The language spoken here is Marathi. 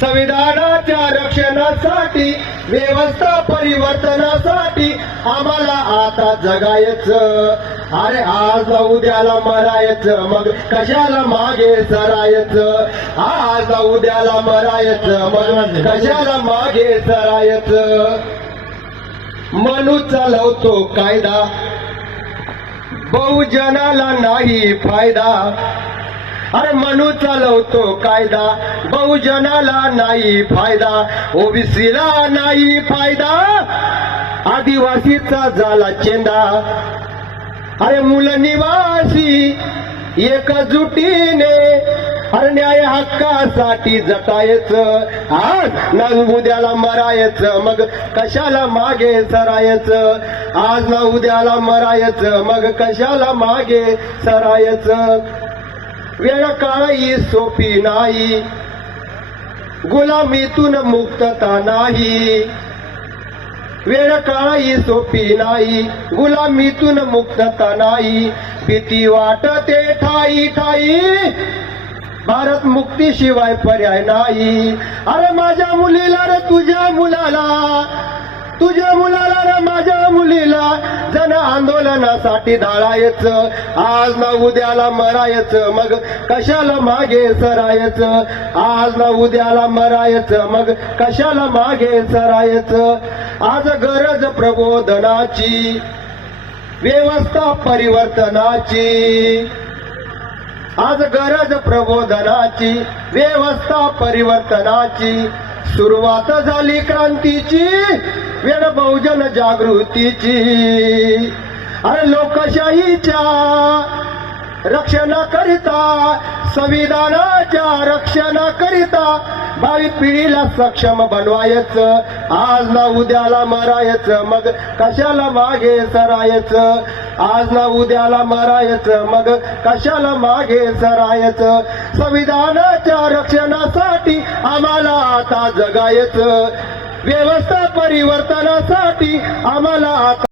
संविधानाच्या रक्षणासाठी, व्यवस्था परिवर्तनासाठी आम्हाला आता जगायचं. अरे आज ना उद्याला मरायचं, मग कशाला मागे सरायचं. आज ना उद्याला मरायचं, मग कशाला मागे सरायचं. म्हणून चालवतो कायदा, बहुजनाला नाही फायदा. अरे म्हणून चालवतो कायदा, बहुजनाला नाही फायदा. ओबीसीला नाही फायदा, आदिवासीचा झाला चेंदा. अरे मूल निवासी एकजुटीने अरे न्याय हक्कासाठी जटायचं. आज ना उद्याला मरायचं, मग कशाला मागे सरायचं. आज ना उद्याला मरायचं, मग कशाला मागे सरायचं. वेळ काळी सोपी नाही, गुलामीतून मुक्तता नाही. वेळ काळी सोपी नाही, गुलामीतून मुक्तता नाही. भीती वाटते ठाई ठाई, भारत मुक्तीशिवाय पर्याय नाही. अरे माझ्या मुलीला रे तुझ्या मुलाला, तुझ्या मुलाला रे माझ्या मुलीला जन आंदोलनासाठी धाडायचं. आज ना उद्याला मरायचं, मग कशाला मागे सरायचं. आज ना उद्याला मरायचं, मग कशाला मागे सरायचं. आज गरज प्रबोधनाची, व्यवस्था परिवर्तनाची. आज गरज प्रबोधनाची, व्यवस्था परिवर्तनाची. सुरुवात झाली क्रांतीची, वेळ बहुजन जागृतीची. अरे लोकशाहीच्या रक्षणाकरिता, संविधानाच्या रक्षणाकरिता भावी पिढीला सक्षम बनवायचं. आज ना उद्याला मरायचं, मग कशाला मागे सरायचं. आज ना उद्याला मरायचं, मग कशाला मागे सरायचं. संविधानाच्या रक्षणासाठी आम्हाला आता जगायचं. व्यवस्था परिवर्तनासाठी आम्हाला आता